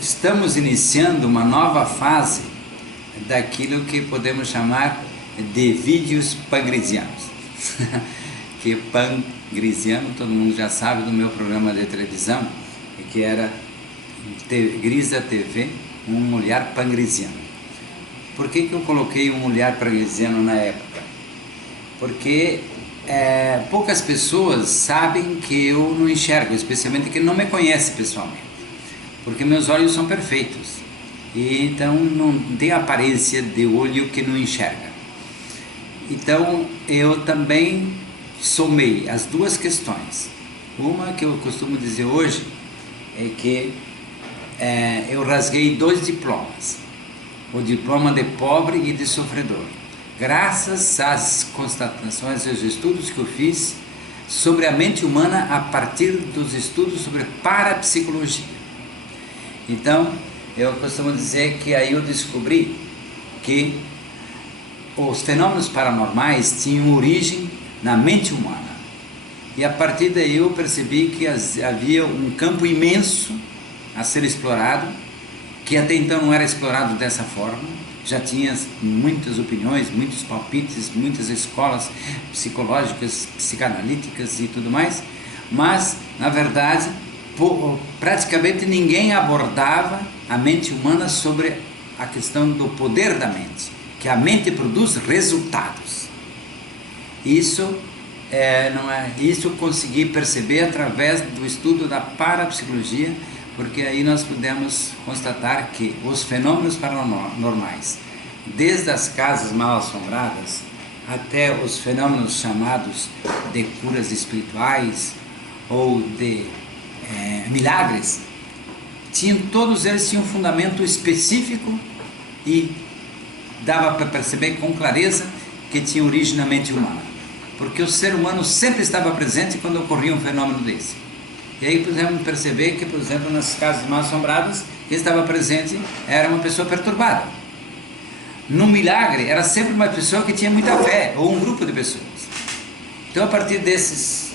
Estamos iniciando uma nova fase daquilo que podemos chamar de vídeos pangrisianos. Que pangrisiano, todo mundo já sabe do meu programa de televisão, que era Grisa TV, um olhar pangrisiano. Por que eu coloquei um olhar pangrisiano na época? Porque poucas pessoas sabem que eu não enxergo, especialmente que não me conhecem pessoalmente, porque meus olhos são perfeitos, e então não tem aparência de olho que não enxerga. Então eu também somei as duas questões. Uma que eu costumo dizer hoje é que eu rasguei 2 diplomas, o diploma de pobre e de sofredor, graças às constatações e aos estudos que eu fiz sobre a mente humana a partir dos estudos sobre parapsicologia. Então, eu costumo dizer que aí eu descobri que os fenômenos paranormais tinham origem na mente humana. E a partir daí eu percebi que havia um campo imenso a ser explorado, que até então não era explorado dessa forma. Já tinha muitas opiniões, muitos palpites, muitas escolas psicológicas, psicanalíticas e tudo mais, mas, na verdade, praticamente ninguém abordava a mente humana sobre a questão do poder da mente, que a mente produz resultados. Isso eu consegui perceber através do estudo da parapsicologia, porque aí nós pudemos constatar que os fenômenos paranormais, desde as casas mal assombradas até os fenômenos chamados de curas espirituais ou de milagres, todos eles tinham um fundamento específico e dava para perceber com clareza que tinha origem na mente humana, porque o ser humano sempre estava presente quando ocorria um fenômeno desse. E aí podemos perceber que, por exemplo, nas casas mal assombradas, quem estava presente era uma pessoa perturbada. No milagre, era sempre uma pessoa que tinha muita fé, ou um grupo de pessoas. Então, a partir desses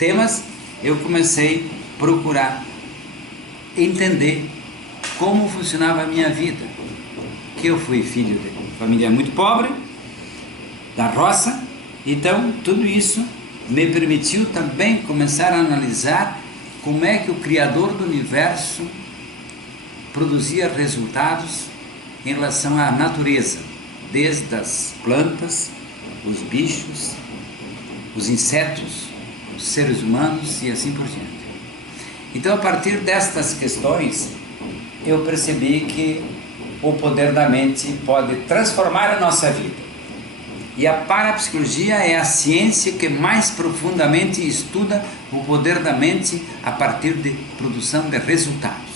temas, eu comecei a procurar entender como funcionava a minha vida. Que eu fui filho de família muito pobre, da roça, então tudo isso me permitiu também começar a analisar como é que o Criador do Universo produzia resultados em relação à natureza, desde as plantas, os bichos, os insetos, os seres humanos e assim por diante. Então, a partir destas questões, eu percebi que o poder da mente pode transformar a nossa vida. E a parapsicologia é a ciência que mais profundamente estuda o poder da mente a partir de produção de resultados.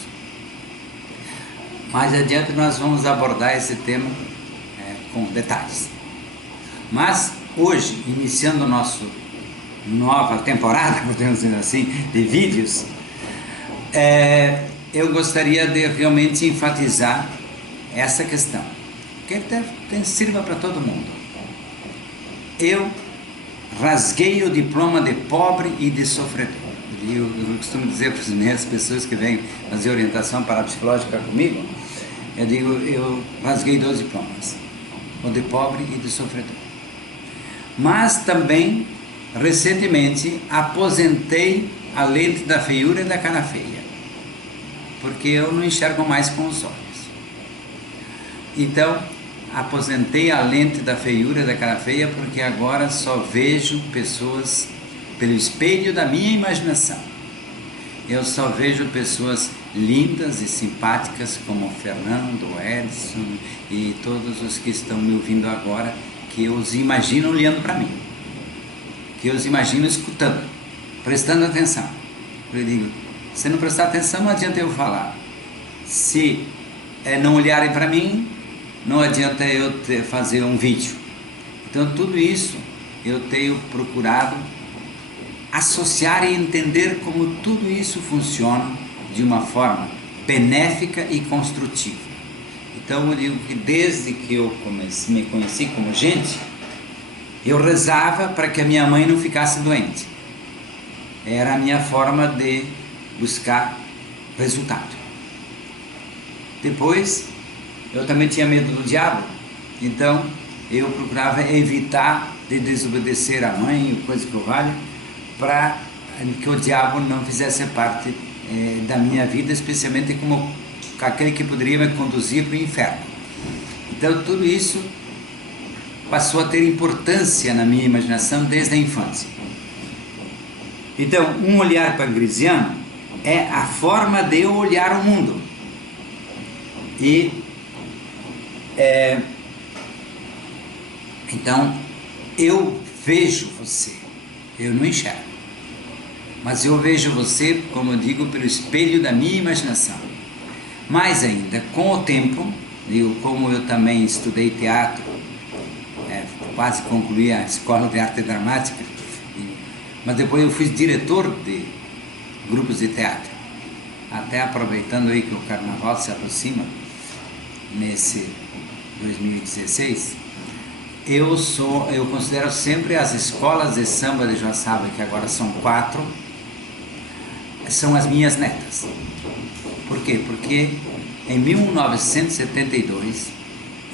Mais adiante nós vamos abordar esse tema com detalhes. Mas hoje, iniciando a nossa nova temporada, podemos dizer assim, de vídeos, eu gostaria de realmente enfatizar essa questão, que sirva para todo mundo. Eu rasguei o diploma de pobre e de sofredor. Eu costumo dizer para as minhas pessoas que vêm fazer orientação parapsicológica comigo, eu digo, eu rasguei 2 diplomas, o de pobre e de sofredor. Mas também, recentemente, aposentei a lente da feiura e da cara feia, porque eu não enxergo mais com os olhos. Então, aposentei a lente da feiura e da cara feia, porque agora só vejo pessoas pelo espelho da minha imaginação. Eu só vejo pessoas lindas e simpáticas como o Fernando, o Edson e todos os que estão me ouvindo agora, que eu os imagino olhando para mim, que eu os imagino escutando, prestando atenção. Eu digo, se não prestar atenção, não adianta eu falar. Se não olharem para mim, não adianta eu fazer um vídeo. Então tudo isso eu tenho procurado associar e entender como tudo isso funciona de uma forma benéfica e construtiva. Então eu digo que desde que eu me conheci como gente, Eu rezava para que a minha mãe não ficasse doente. Era a minha forma de buscar resultado. Depois, eu também tinha medo do diabo, então eu procurava evitar de desobedecer a mãe, coisa que eu valha, para que o diabo não fizesse parte da minha vida, especialmente como aquele que poderia me conduzir para o inferno. Então tudo isso passou a ter importância na minha imaginação desde a infância. Então, um olhar pangrisiano é a forma de eu olhar o mundo. E então eu vejo você, eu não enxergo, mas eu vejo você, como eu digo, pelo espelho da minha imaginação. Mais ainda, com o tempo, digo, como eu também estudei teatro, quase concluí a escola de arte dramática, mas depois eu fui diretor de grupos de teatro, até aproveitando aí que o carnaval se aproxima, nesse 2016, eu considero sempre as escolas de samba de Joaçaba, que agora são 4, são as minhas netas. Por quê? Porque em 1972,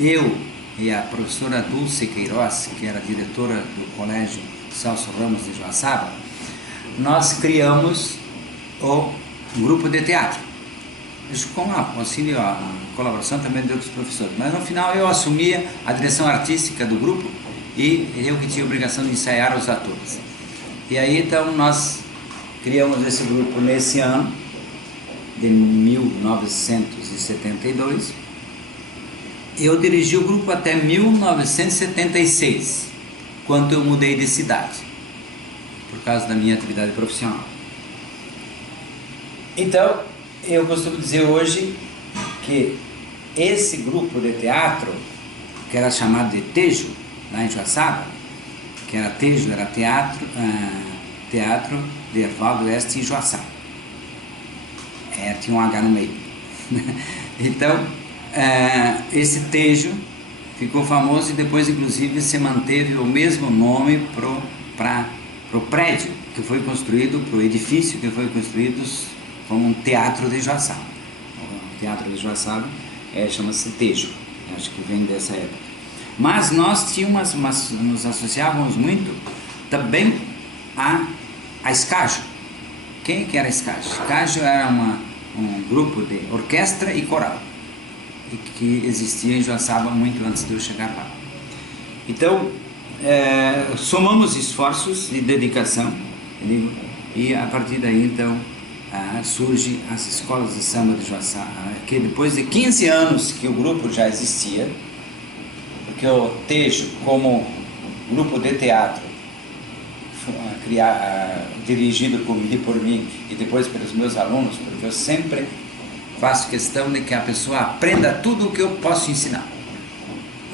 eu e a professora Dulce Queiroz, que era diretora do Colégio Celso Ramos de Joaçaba, nós criamos o grupo de teatro. Isso com o auxílio, a colaboração também de outros professores. Mas no final eu assumia a direção artística do grupo e eu que tinha a obrigação de ensaiar os atores. E aí então nós criamos esse grupo nesse ano de 1972. Eu dirigi o grupo até 1976, quando eu mudei de cidade, por causa da minha atividade profissional. Então, eu costumo dizer hoje que esse grupo de teatro, que era chamado de Tejo, lá em Joaçaba, que era Tejo, era Teatro de Ervaldo Oeste em Joaçaba. Tinha um H no meio. Então, esse Tejo ficou famoso e depois, inclusive, se manteve o mesmo nome para o prédio que foi construído, para o edifício que foi construído como um teatro de Joaçaba. O teatro de Joaçaba chama-se Tejo, acho que vem dessa época. Mas nós nos associávamos muito também a Escágio. Quem que era Escágio? Escágio era um grupo de orquestra e coral, que existia em Joaçaba muito antes de eu chegar lá. Então, somamos esforços e dedicação, e a partir daí, então, surge as escolas de samba de Joaçaba, que depois de 15 anos que o grupo já existia, porque o Tejo, como grupo de teatro, dirigido por mim e depois pelos meus alunos, porque eu sempre faço questão de que a pessoa aprenda tudo o que eu posso ensinar,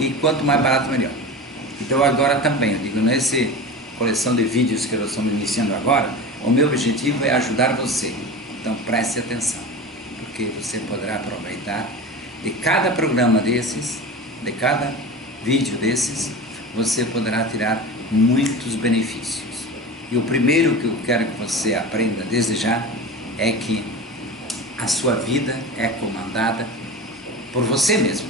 e quanto mais barato melhor. Então agora também, eu digo, nessa coleção de vídeos que nós estamos iniciando agora, o meu objetivo é ajudar você. Então preste atenção, porque você poderá aproveitar de cada programa desses, de cada vídeo desses, você poderá tirar muitos benefícios. E o primeiro que eu quero que você aprenda desde já é que a sua vida é comandada por você mesmo,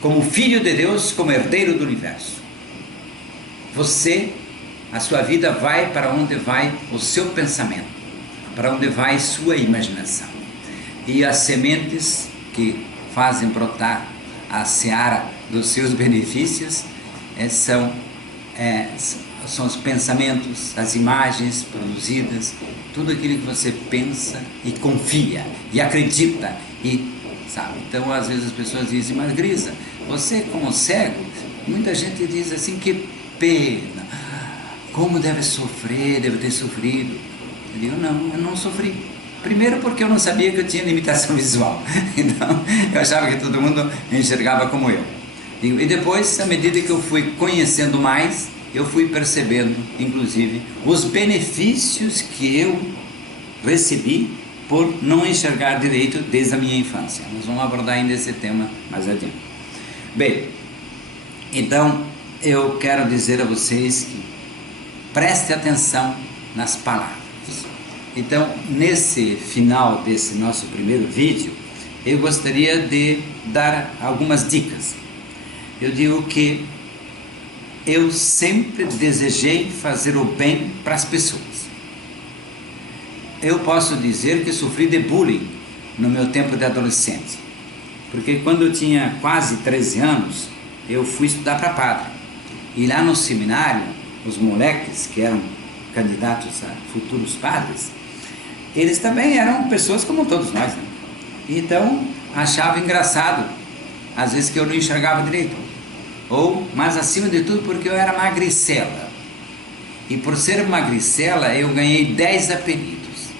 como filho de Deus, como herdeiro do universo. A sua vida vai para onde vai o seu pensamento, para onde vai sua imaginação. E as sementes que fazem brotar a seara dos seus benefícios são os pensamentos, as imagens produzidas, tudo aquilo que você pensa e confia e acredita sabe. Então às vezes as pessoas dizem, mas Grisa, você como cego, muita gente diz assim, que pena, como deve sofrer, deve ter sofrido. Eu digo, não, eu não sofri. Primeiro porque eu não sabia que eu tinha limitação visual, então eu achava que todo mundo enxergava como eu. E depois, à medida que eu fui conhecendo mais, eu fui percebendo, inclusive, os benefícios que eu recebi por não enxergar direito desde a minha infância. Nós vamos abordar ainda esse tema mais adiante. Bem, então, eu quero dizer a vocês que preste atenção nas palavras. Então, nesse final desse nosso primeiro vídeo, eu gostaria de dar algumas dicas. Eu digo que eu sempre desejei fazer o bem para as pessoas. Eu posso dizer que sofri de bullying no meu tempo de adolescente, porque quando eu tinha quase 13 anos, eu fui estudar para padre. E lá no seminário, os moleques que eram candidatos a futuros padres, eles também eram pessoas como todos nós, né? Então, achava engraçado, às vezes, que eu não enxergava direito. Ou, mas acima de tudo, porque eu era magricela. E por ser magricela, eu ganhei 10 apelidos.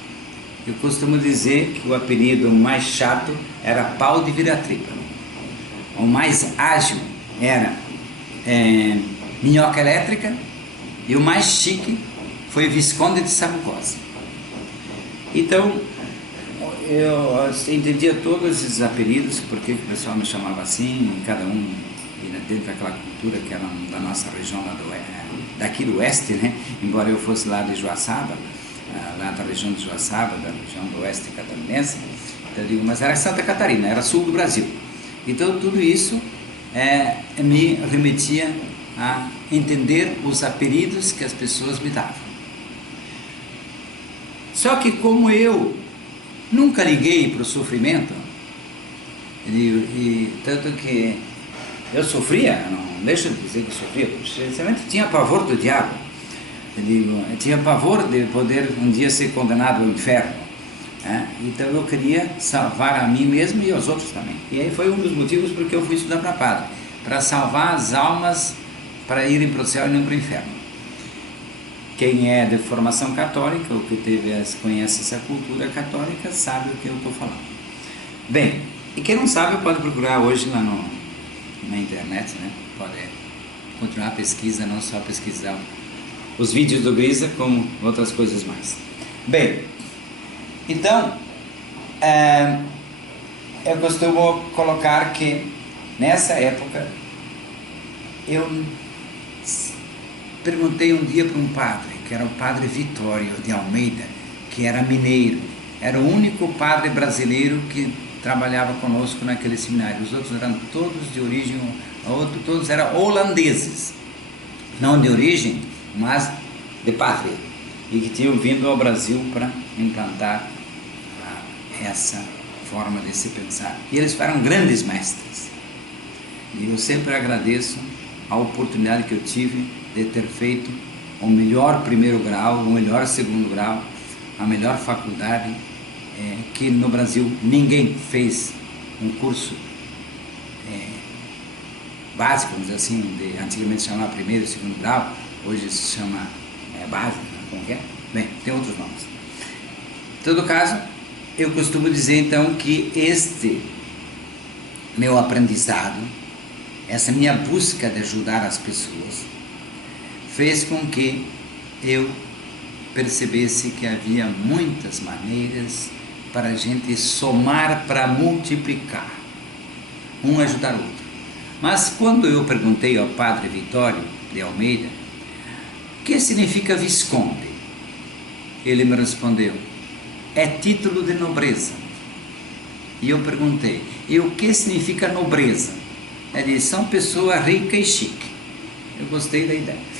Eu costumo dizer que o apelido mais chato era pau de vira-tripa. O mais ágil era minhoca elétrica. E o mais chique foi Visconde de Sabugosa. Então, eu entendia todos esses apelidos, porque o pessoal me chamava assim, cada um dentro daquela cultura que era da nossa região, daqui do oeste, né? Embora eu fosse lá de Joaçaba, lá da região de Joaçaba, da região do oeste catarinense, eu digo, mas era Santa Catarina, era sul do Brasil. Então tudo isso me remetia a entender os apelidos que as pessoas me davam. Só que como eu nunca liguei para o sofrimento, e tanto que eu sofria, não deixa de dizer que eu sofria, porque sinceramente tinha pavor do diabo. Eu tinha pavor de poder um dia ser condenado ao inferno. Então eu queria salvar a mim mesmo e aos outros também. E aí foi um dos motivos porque eu fui estudar para padre, para salvar as almas para irem para o céu e não para o inferno. Quem é de formação católica, ou que conhece essa cultura católica, sabe o que eu estou falando. Bem, e quem não sabe pode procurar hoje lá na internet, né? Pode continuar a pesquisa, não só pesquisar os vídeos do Grisa, como outras coisas mais. Bem, então, eu costumo colocar que nessa época eu perguntei um dia para um padre, que era o padre Vitório de Almeida, que era mineiro, era o único padre brasileiro que trabalhava conosco naquele seminário. Os outros eram todos de origem, todos eram holandeses, não de origem, mas de pátria, e que tinham vindo ao Brasil para implantar essa forma de se pensar. E eles foram grandes mestres. E eu sempre agradeço a oportunidade que eu tive de ter feito o melhor primeiro grau, o melhor segundo grau, a melhor faculdade, que no Brasil ninguém fez um curso básico, vamos dizer assim, antigamente se chamava primeiro e segundo grau, hoje se chama básico, como que é? Bem, tem outros nomes. Em todo caso, eu costumo dizer então que este meu aprendizado, essa minha busca de ajudar as pessoas, fez com que eu percebesse que havia muitas maneiras para a gente somar para multiplicar, um ajudar o outro. Mas quando eu perguntei ao padre Vitório de Almeida, o que significa Visconde? Ele me respondeu, é título de nobreza. E eu perguntei, e o que significa nobreza? Ele disse, são pessoas ricas e chique. Eu gostei da ideia.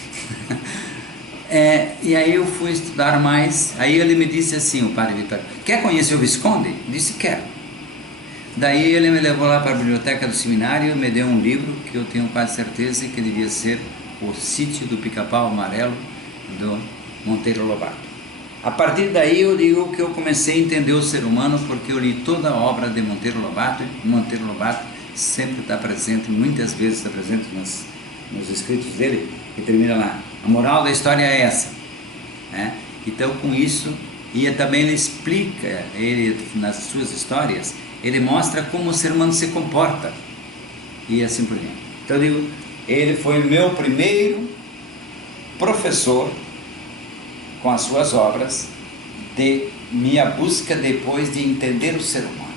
E aí eu fui estudar mais. Aí ele me disse assim, o padre Vitório, quer conhecer o Visconde? Eu disse, quero. Daí ele me levou lá para a biblioteca do seminário e me deu um livro que eu tenho quase certeza que devia ser O Sítio do Pica-Pau Amarelo, do Monteiro Lobato. A partir daí eu digo que eu comecei a entender o ser humano, porque eu li toda a obra de Monteiro Lobato, e Monteiro Lobato sempre está presente, muitas vezes está presente nos escritos dele, que termina lá, a moral da história é essa, né? Então com isso, e também ele explica, ele nas suas histórias, ele mostra como o ser humano se comporta, e assim por diante. Então eu digo, ele foi meu primeiro professor, com as suas obras, de minha busca depois de entender o ser humano,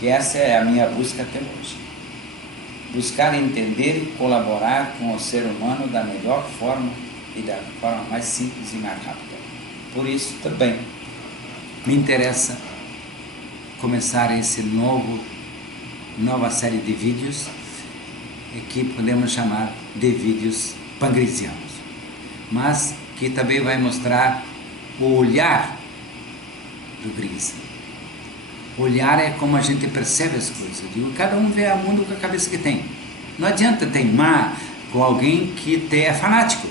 que essa é a minha busca até hoje. buscar entender e colaborar com o ser humano da melhor forma e da forma mais simples e mais rápida. Por isso também me interessa começar esse nova série de vídeos que podemos chamar de vídeos pangrisianos, mas que também vai mostrar o olhar do Grisa. Olhar é como a gente percebe as coisas. Cada um vê o mundo com a cabeça que tem. Não adianta teimar com alguém que é fanático.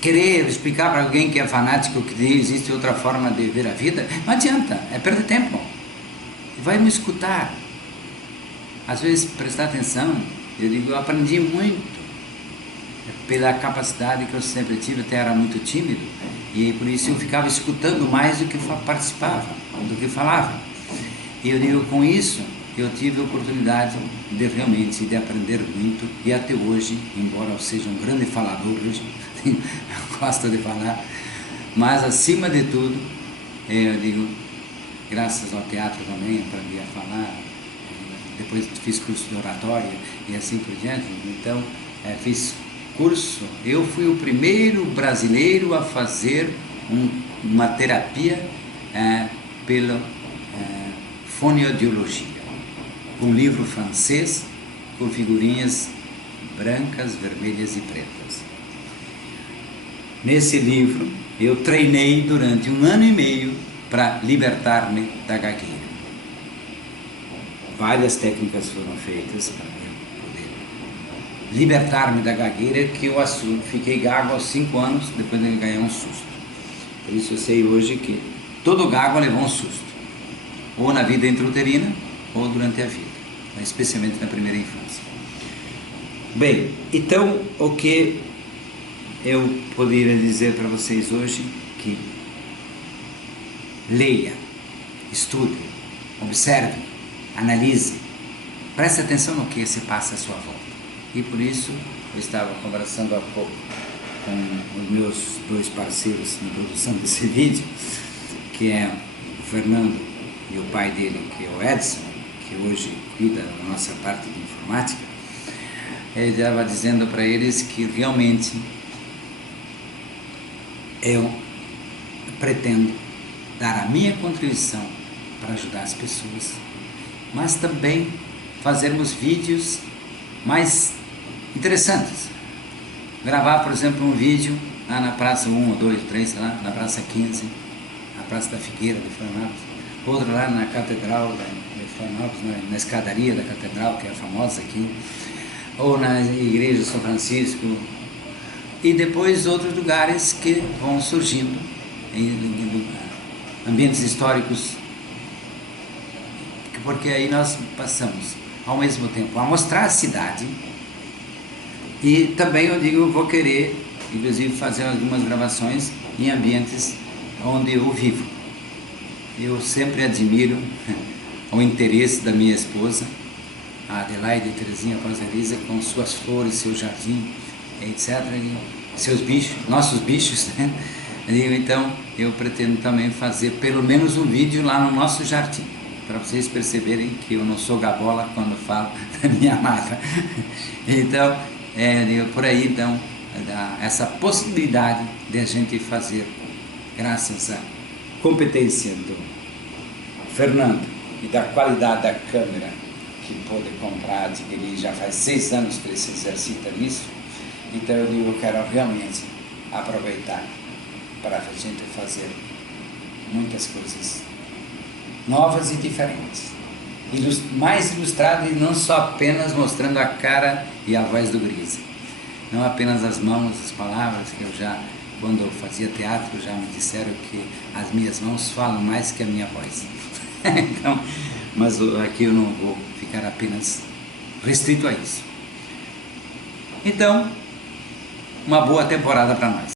Querer explicar para alguém que é fanático que existe outra forma de ver a vida, não adianta, é perder tempo. Vai me escutar. Às vezes prestar atenção. Eu aprendi muito pela capacidade que eu sempre tive, até era muito tímido, e por isso eu ficava escutando mais do que participava, do que falava. E eu digo, com isso, eu tive a oportunidade de realmente de aprender muito, e até hoje, embora eu seja um grande falador hoje, eu gosto de falar, mas acima de tudo, eu digo, graças ao teatro também, aprendi a falar, depois fiz curso de oratória e assim por diante, então fiz curso, eu fui o primeiro brasileiro a fazer uma terapia pela fonoaudiologia, um livro francês com figurinhas brancas, vermelhas e pretas. Nesse livro eu treinei durante 1 ano e meio para libertar-me da gagueira. Várias técnicas foram feitas para poder libertar-me da gagueira, que eu fiquei gago aos 5 anos, depois de ganhar um susto. Por isso eu sei hoje que todo gago levou um susto, ou na vida intrauterina, ou durante a vida, especialmente na primeira infância. Bem, então o que eu poderia dizer para vocês hoje, que leia, estude, observe, analise, preste atenção no que se passa à sua volta. E por isso eu estava conversando há pouco com os meus 2 parceiros na produção desse vídeo, que é o Fernando e o pai dele, que é o Edson, que hoje cuida da nossa parte de informática. Ele estava dizendo para eles que realmente eu pretendo dar a minha contribuição para ajudar as pessoas, mas também fazermos vídeos mais interessantes. Gravar, por exemplo, um vídeo lá na Praça 1, 2, 3, sei lá, na Praça 15, na Praça da Figueira de Florianópolis, outro lá na Catedral de Florianópolis, na escadaria da Catedral, que é famosa aqui, ou na Igreja de São Francisco, e depois outros lugares que vão surgindo, em ambientes históricos, porque aí nós passamos ao mesmo tempo a mostrar a cidade, e também eu digo, eu vou querer inclusive fazer algumas gravações em ambientes onde eu vivo. Eu sempre admiro o interesse da minha esposa, a Adelaide Terezinha Paz Elisa, com suas flores, seu jardim, etc, seus bichos, nossos bichos, né? Então eu pretendo também fazer pelo menos um vídeo lá no nosso jardim, para vocês perceberem que eu não sou gabola quando falo da minha amada. Então, por aí, então, essa possibilidade de a gente fazer, graças à competência do Fernando e da qualidade da câmera que pôde comprar, adquirir, já faz 6 anos que ele se exercita nisso. Então eu digo, eu quero realmente aproveitar para a gente fazer muitas coisas novas e diferentes, mais ilustrado, e não só apenas mostrando a cara e a voz do Grisa, não apenas as mãos, as palavras, que eu já, quando eu fazia teatro, já me disseram que as minhas mãos falam mais que a minha voz. Então, mas aqui eu não vou ficar apenas restrito a isso. Então, uma boa temporada para nós.